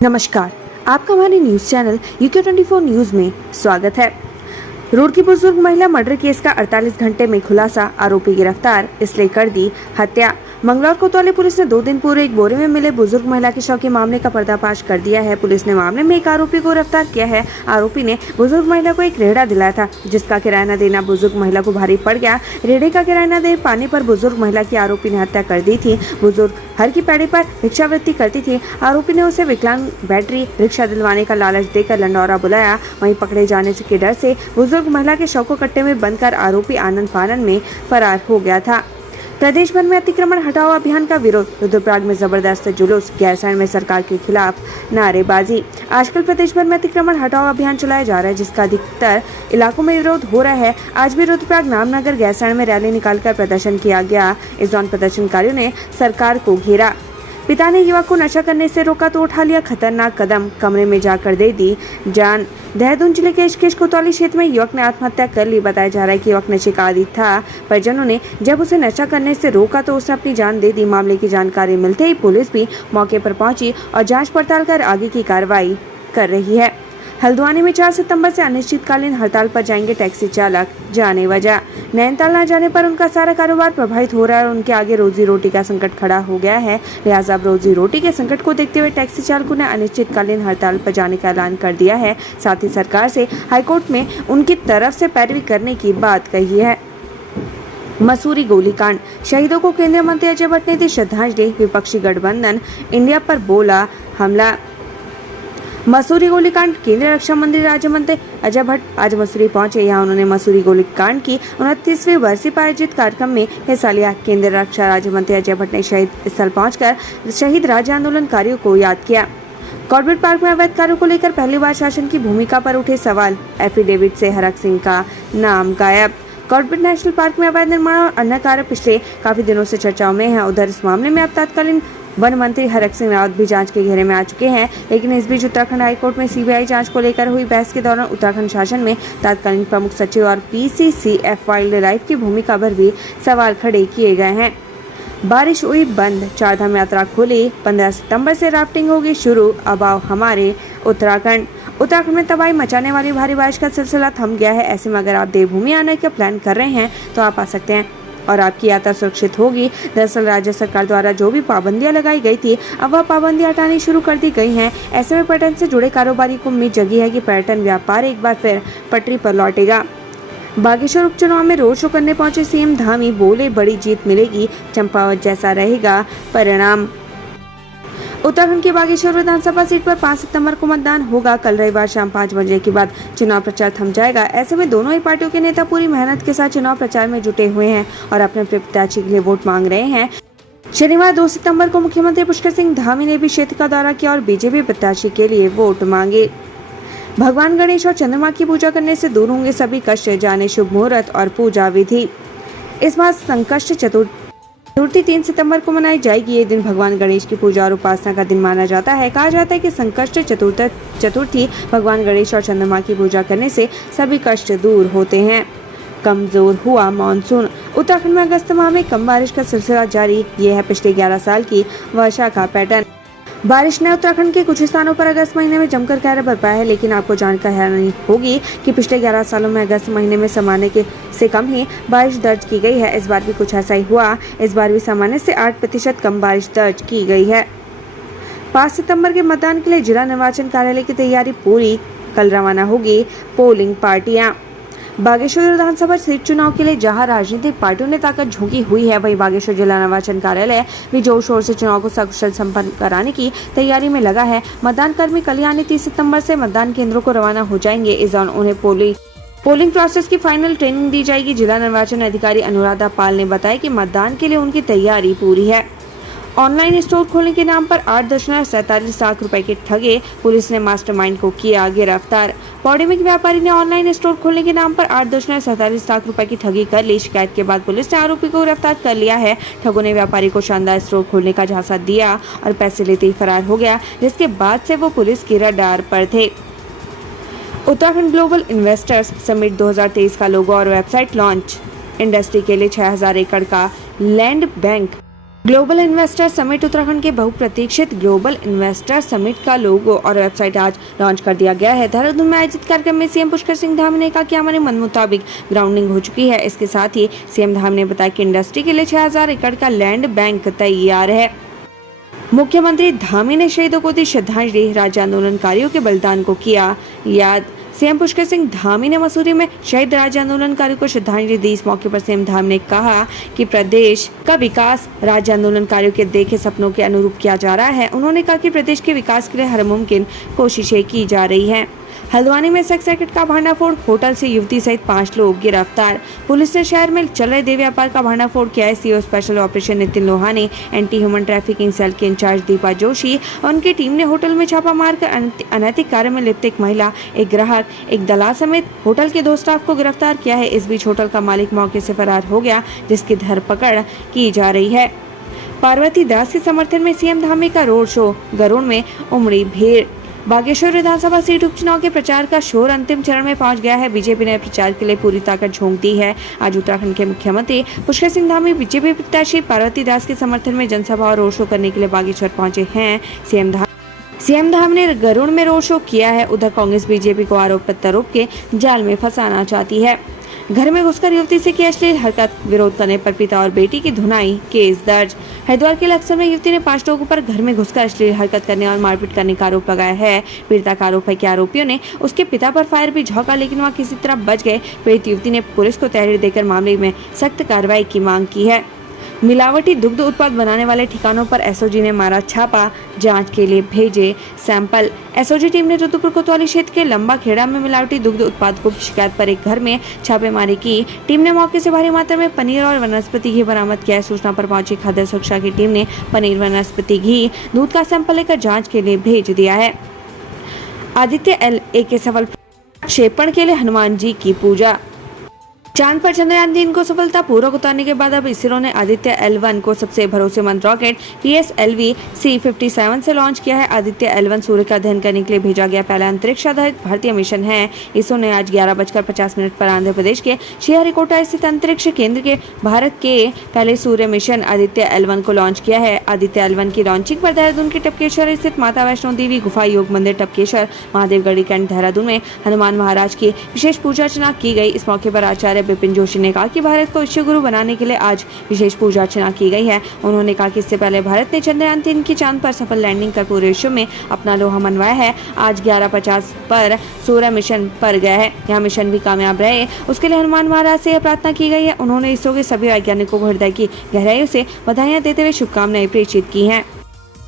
नमस्कार, आपका हमारे न्यूज चैनल UK24 न्यूज में स्वागत है। रोड की बुजुर्ग महिला मर्डर केस का 48 घंटे में खुलासा, आरोपी गिरफ्तार, इसलिए कर दी हत्या। मंगलवार कोतवाली पुलिस ने 2 दिन पूर्व एक बोरे में मिले बुजुर्ग महिला के शव के मामले का पर्दाफाश कर दिया है। पुलिस ने मामले में एक आरोपी को गिरफ्तार किया है। आरोपी ने बुजुर्ग महिला को एक रेहड़ा दिलाया था, जिसका किराया न देना बुजुर्ग महिला को भारी पड़ गया। रेहड़े का किराया न दे पाने पर बुजुर्ग महिला की आरोपी ने हत्या कर दी थी। बुजुर्ग हर की पैड़ी पर भिक्षावृत्ति करती थी। आरोपी ने उसे विकलांग बैटरी रिक्शा दिलवाने का लालच देकर लंडौरा बुलाया। वहीं पकड़े जाने के डर से बुजुर्ग महिला के शव को कट्टे में बंद कर आरोपी आनंद फानन में फरार हो गया था। प्रदेश भर में अतिक्रमण हटाओ अभियान का विरोध, रुद्रप्रयाग में जबरदस्त जुलूस, गैरसैंण में सरकार के खिलाफ नारेबाजी। आजकल प्रदेश भर में अतिक्रमण हटाओ अभियान चलाया जा रहा है, जिसका अधिकतर इलाकों में विरोध हो रहा है। आज भी रुद्रप्रयाग, नामनगर, गैरसैंण में रैली निकालकर प्रदर्शन किया गया। इस दौरान प्रदर्शनकारियों ने सरकार को घेरा। पिता ने युवक को नशा करने से रोका तो उठा लिया खतरनाक कदम, कमरे में जाकर दे दी जान। देहरादून जिले के इश्केश कोतवाली क्षेत्र में युवक ने आत्महत्या कर ली। बताया जा रहा है कि युवक नशे का आदी था। परिजनों ने जब उसे नशा करने से रोका तो उसने अपनी जान दे दी। मामले की जानकारी मिलते ही पुलिस भी मौके पर पहुंची और जांच पड़ताल कर आगे की कार्रवाई कर रही है। हल्द्वानी में 4 सितंबर से अनिश्चितकालीन हड़ताल पर जाएंगे टैक्सी चालक, जाने वजह। नैनीताल न जाने पर उनका सारा कारोबार प्रभावित हो रहा है और उनके आगे रोजी रोटी का संकट खड़ा हो गया है। लिहाजा अब रोजी रोटी के संकट को देखते हुए टैक्सी चालकों ने अनिश्चितकालीन हड़ताल पर जाने का ऐलान कर दिया है। साथ ही सरकार से हाईकोर्ट में उनकी तरफ से पैरवी करने की बात कही है। मसूरी गोलीकांड, शहीदों को केंद्रीय मंत्री अजय भट्ट ने दी श्रद्धांजलि। विपक्षी गठबंधन इंडिया पर बोला हमला। मसूरी गोलीकांड, केंद्रीय रक्षा मंत्री राज्य मंत्री अजय भट्ट आज मसूरी पहुंचे। यहाँ उन्होंने मसूरी गोलीकांड की 29वीं वर्षी पर आयोजित कार्यक्रम में हिस्सा लिया। केंद्रीय रक्षा राज्य मंत्री अजय भट्ट ने शहीद स्थल पहुंचकर शहीद राज्य आंदोलनकारियों को याद किया। कॉर्बेट पार्क में अवैध कार्यों को लेकर पहली बार शासन की भूमिका पर उठे सवाल, एफिडेविट से हरक सिंह का नाम गायब। कॉर्बेट नेशनल पार्क में अवैध निर्माण और अन्य कार्य पिछले काफी दिनों से चर्चाओं में है। उधर इस मामले में अब तत्कालीन वन मंत्री हरक सिंह रावत भी जांच के घेरे में आ चुके हैं। लेकिन इस बीच उत्तराखंड हाईकोर्ट में सीबीआई जांच को लेकर हुई बहस के दौरान उत्तराखंड शासन में तत्कालीन प्रमुख सचिव और PCCF वाइल्ड लाइफ की भूमिका पर भी सवाल खड़े किए गए हैं। बारिश हुई बंद, चारधाम यात्रा खुली, 15 सितंबर से राफ्टिंग होगी शुरू। अब आओ हमारे उत्तराखंड में तबाही मचाने वाली भारी बारिश का सिलसिला थम गया है। ऐसे में अगर आप देवभूमि आने का प्लान कर रहे हैं तो आप आ सकते हैं और आपकी यात्रा सुरक्षित होगी। दरअसल राज्य सरकार द्वारा जो भी पाबंदियां लगाई गई थी, अब वह पाबंदियां हटानी शुरू कर दी गई हैं। ऐसे में पर्यटन से जुड़े कारोबारी को उम्मीद जगी है कि पर्यटन व्यापार एक बार फिर पटरी पर लौटेगा। बागेश्वर उपचुनाव में रोड शो करने पहुंचे CM धामी, बोले बड़ी जीत मिलेगी, चंपावत जैसा रहेगा परिणाम। उत्तराखंड की बागेश्वर विधानसभा सीट पर 5 सितंबर को मतदान होगा। कल रविवार शाम 5 बजे के बाद चुनाव प्रचार थम जाएगा। ऐसे में दोनों ही पार्टियों के नेता पूरी मेहनत के साथ चुनाव प्रचार में जुटे हुए हैं और अपने प्रत्याशी के लिए वोट मांग रहे हैं। शनिवार 2 सितंबर को मुख्यमंत्री पुष्कर सिंह धामी ने भी क्षेत्र का दौरा किया और बीजेपी प्रत्याशी के लिए वोट मांगे। भगवान गणेश और चंद्रमा की पूजा करने से दूर होंगे सभी कष्ट, जाने शुभ मुहूर्त और पूजा विधि। इस बार संकष्ट चतुर्थी 3 सितंबर को मनाई जाएगी। ये दिन भगवान गणेश की पूजा और उपासना का दिन माना जाता है। कहा जाता है कि संकष्ट चतुर्थी भगवान गणेश और चंद्रमा की पूजा करने से सभी कष्ट दूर होते हैं। कमजोर हुआ मानसून, उत्तराखंड में अगस्त माह में कम बारिश का सिलसिला जारी। ये है पिछले 11 साल की वर्षा का पैटर्न। बारिश ने उत्तराखंड के कुछ स्थानों पर अगस्त महीने में जमकर कहर बरपाया है, लेकिन आपको जानकर हैरानी होगी कि पिछले 11 सालों में अगस्त महीने में सामान्य के से कम ही बारिश दर्ज की गई है। इस बार भी कुछ ऐसा ही हुआ। इस बार भी सामान्य से 8% कम बारिश दर्ज की गई है। 5 सितंबर के मतदान के लिए जिला निर्वाचन कार्यालय की तैयारी पूरी, कल रवाना होगी पोलिंग पार्टियां। बागेश्वर विधानसभा सीट चुनाव के लिए जहां राजनीतिक पार्टियों ने ताकत झोंकी हुई है, वहीं बागेश्वर जिला निर्वाचन कार्यालय भी जोर शोर से चुनाव को सकुशल संपन्न कराने की तैयारी में लगा है। मतदान कर्मी कल यानी 30 सितंबर से मतदान केंद्रों को रवाना हो जाएंगे। इस दौरान उन्हें पोलिंग प्रोसेस की फाइनल ट्रेनिंग दी जाएगी। जिला निर्वाचन अधिकारी अनुराधा पाल ने बताया कि मतदान के लिए उनकी तैयारी पूरी है। ऑनलाइन स्टोर खोलने के नाम पर 8.47 लाख रुपए के ठगे, पुलिस ने मास्टरमाइंड को किया गिरफ्तार। पौड़ी में एक व्यापारी ने ऑनलाइन स्टोर खोलने के नाम पर 8.47 लाख रुपए की ठगी कर ली। शिकायत के बाद पुलिस ने आरोपी को गिरफ्तार कर लिया है। ठगों ने व्यापारी को शानदार स्टोर खोलने का झांसा दिया और पैसे लेते ही फरार हो गया, जिसके बाद से वो पुलिस की रडार पर थे। उत्तराखंड ग्लोबल इन्वेस्टर्स समिट 2023 का लोगो और वेबसाइट लॉन्च। इंडस्ट्री के लिए 6000 एकड़ का land bank global investor summit Uttarakhand के बहुप्रतीक्षित ग्लोबल इन्वेस्टर समिट का लोगो और वेबसाइट आज लॉन्च कर दिया गया है। देहरादून में आयोजित कार्यक्रम में सीएम पुष्कर सिंह धामी ने कहा कि हमारे मन मुताबिक ग्राउंडिंग हो चुकी है। इसके साथ ही सीएम धामी ने बताया कि इंडस्ट्री के लिए 6000 एकड़ का लैंड बैंक तैयार है। मुख्यमंत्री धामी ने शहीदों को दी श्रद्धांजलि, राज्य आंदोलनकारियों के बलिदान को किया याद। सीएम पुष्कर सिंह धामी ने मसूरी में शहीद राज्य आंदोलनकारियों को श्रद्धांजलि दी। इस मौके पर सीएम धामी ने कहा कि प्रदेश का विकास राज्य आंदोलनकारियों के देखे सपनों के अनुरूप किया जा रहा है। उन्होंने कहा कि प्रदेश के विकास के लिए हर मुमकिन कोशिशें की जा रही हैं। हल्द्वानी में सेक्स रैकेट का भांडाफोड़, होटल से युवती सहित 5 लोग गिरफ्तार। पुलिस ने शहर में चल रहे देह व्यापार का भांडाफोड़ किया है। CO special operation Nitin Lohani, anti human trafficking cell के इंचार्ज दीपा जोशी और उनकी टीम ने होटल में छापा मारकर अनैतिक कार्य में लिप्त एक महिला, एक ग्राहक, एक दलाल समेत होटल के 2 स्टाफ को गिरफ्तार किया है। इस बीच होटल का मालिक मौके से फरार हो गया, जिसकी धरपकड़ की जा रही है। पार्वती दास के समर्थन में सीएम धामी का रोड शो, गरुड़ में उमड़ी भीड़। बागेश्वर विधानसभा सीट उपचुनाव के प्रचार का शोर अंतिम चरण में पहुंच गया है। बीजेपी ने प्रचार के लिए पूरी ताकत झोंक दी है। आज उत्तराखंड के मुख्यमंत्री पुष्कर सिंह धामी बीजेपी प्रत्याशी पार्वती दास के समर्थन में जनसभा और रोड शो करने के लिए बागेश्वर पहुंचे हैं। सीएम धामी ने गरुड़ में रोड शो किया है। उधर कांग्रेस बीजेपी को आरोप प्रत्यारोप के जाल में फंसाना चाहती है। घर में घुसकर युवती से की अश्लील हरकत, विरोध करने पर पिता और बेटी की धुनाई, केस दर्ज। हरिद्वार के लक्सर में युवती ने 5 लोगों पर घर में घुसकर अश्लील हरकत करने और मारपीट करने का आरोप लगाया है। पीड़िता का आरोप है कि आरोपियों ने उसके पिता पर फायर भी झोंका, लेकिन वह किसी तरह बच गए। पीड़ित युवती ने पुलिस को तहरीर देकर मामले में सख्त कार्रवाई की मांग की है। मिलावटी दुग्ध उत्पाद बनाने वाले ठिकानों पर एसओजी ने मारा छापा, जांच के लिए भेजे सैंपल। एसओजी टीम ने रुद्रपुर कोतवाली क्षेत्र के लंबा खेड़ा में मिलावटी दुग्ध उत्पादकों की शिकायत पर एक घर में छापेमारी की। टीम ने मौके से भारी मात्रा में पनीर और वनस्पति घी बरामद किया है। सूचना पर पहुंची खाद्य सुरक्षा की टीम ने पनीर, वनस्पति घी, दूध का सैंपल लेकर जाँच के लिए भेज दिया है। आदित्य LA के सफल प्रक्षेपण के लिए हनुमान जी की पूजा। चांद पर चंद्रयान 3 को सफलतापूर्वक उतारने के बाद अब इसरो ने आदित्य L1 को सबसे भरोसेमंद रॉकेट PSLV C57 से लॉन्च किया है। आदित्य L1 सूर्य का अध्ययन करने के लिए भेजा गया पहला अंतरिक्ष आधारित भारतीय मिशन है। इसरो ने आज 11:50 पर आंध्र प्रदेश के श्रीहरिकोटा स्थित अंतरिक्ष केंद्र के भारत के पहले सूर्य मिशन आदित्य L1 को लॉन्च किया है। आदित्य L1 की लॉन्चिंग पर देहरादून के टपकेश्वर स्थित माता वैष्णो देवी गुफा योग मंदिर टपकेश्वर महादेवगढ़ी कैंट देहरादून में हनुमान महाराज की विशेष पूजा अर्चना की गई। इस मौके पर आचार्य विपिन जोशी ने कहा कि भारत को विश्व गुरु बनाने के लिए आज विशेष पूजा अर्चना की गई है। उन्होंने कहा कि इससे पहले भारत ने चंद्रयान 3 की चांद पर सफल लैंडिंग कर पूरे विश्व में अपना लोहा मनवाया है। आज 11:50 पर सूर्य मिशन पर गया है। यह मिशन भी कामयाब रहे, उसके लिए हनुमान महाराज से यह प्रार्थना की गई है। उन्होंने इसरो के सभी वैज्ञानिकों को हृदय की गहराइयों से बधाइयां देते हुए शुभकामनाएं प्रेषित की हैं।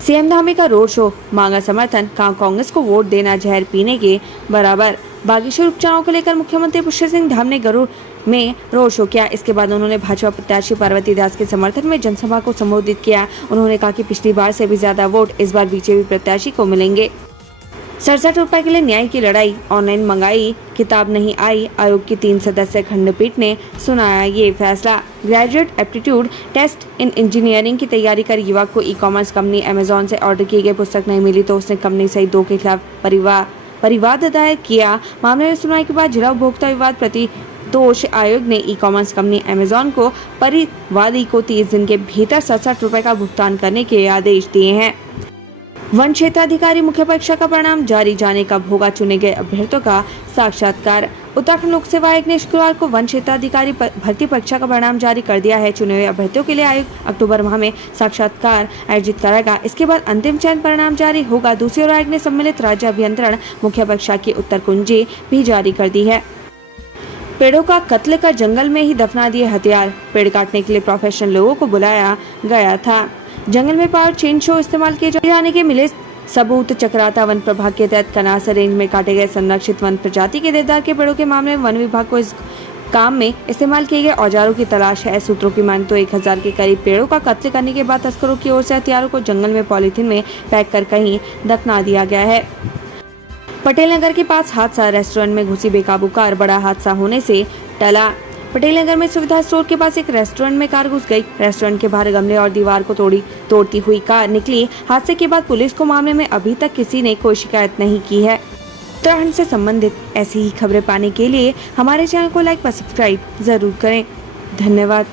सीएम धामी का रोड शो, मांगा समर्थन, कहा कांग्रेस को वोट देना जहर पीने के बराबर। बागेश्वर उपचुनाव को लेकर मुख्यमंत्री पुष्कर सिंह धामी ने गरुड़ में रोड शो किया। इसके बाद उन्होंने भाजपा प्रत्याशी पार्वती दास के समर्थन में जनसभा को संबोधित किया। उन्होंने कहा कि पिछली बार से भी ज्यादा वोट इस बार बीजेपी प्रत्याशी को मिलेंगे। 67 रुपए के लिए न्याय की लड़ाई, ऑनलाइन मंगाई किताब नहीं आई। आयोग की 3 सदस्य खंडपीठ ने सुनाया ये फैसला। Graduate aptitude test in engineering की तैयारी कर युवक को ई-कॉमर्स कंपनी अमेजॉन से ऑर्डर की गई पुस्तक नहीं मिली तो उसने कंपनी सहित 2 के खिलाफ परिवाद दायर किया। मामले में सुनवाई के बाद जिला उपभोक्ता विवाद प्रतिदोष आयोग ने ई-कॉमर्स कंपनी अमेजॉन को परिवादी को 30 दिन के भीतर 67 रुपए का भुगतान करने के आदेश दिए हैं। वन क्षेत्राधिकारी मुख्य परीक्षा का परिणाम जारी, जाने कब होगा चुने गए अभ्यर्थियों का साक्षात्कार। उत्तराखंड लोक सेवा आयोग ने शुक्रवार को वन क्षेत्राधिकारी भर्ती परीक्षा का परिणाम जारी कर दिया है। चुने हुए अभ्यर्थियों के लिए आयोग अक्टूबर माह में साक्षात्कार आयोजित करेगा। इसके बाद अंतिम चयन परिणाम जारी होगा। दूसरी ओर आयोग ने सम्मिलित राज्य अभियंत्रण मुख्य परीक्षा की उत्तर कुंजी भी जारी कर दी है। पेड़ों का कत्ल कर जंगल में ही दफना दिए हथियार, पेड़ काटने के लिए प्रोफेशनल लोगों को बुलाया गया था। जंगल में पावर चेन शो इस्तेमाल किए जाने के मिले सबूत। चक्राता वन प्रभाग के तहत कनासा रेंज में काटे गए संरक्षित वन प्रजाति के देवदार के पेड़ों के मामले में वन विभाग को इस काम में इस्तेमाल किए गए औजारों की तलाश है। सूत्रों की माने तो 1000 के करीब पेड़ों का कत्ल करने के बाद तस्करों की ओर से हथियारों को जंगल में पॉलीथीन में पैक कर कहीं दफना दिया गया है। पटेल नगर के पास हादसा, रेस्टोरेंट में घुसी बेकाबू कार, बड़ा हादसा होने से टला। पटेल नगर में सुविधा स्टोर के पास एक रेस्टोरेंट में कार घुस गई। रेस्टोरेंट के बाहर गमले और दीवार को तोड़ती हुई कार निकली। हादसे के बाद पुलिस को मामले में अभी तक किसी ने कोई शिकायत नहीं की है। उत्तराखंड से संबंधित ऐसी ही खबरें पाने के लिए हमारे चैनल को लाइक व सब्सक्राइब जरूर करें। धन्यवाद।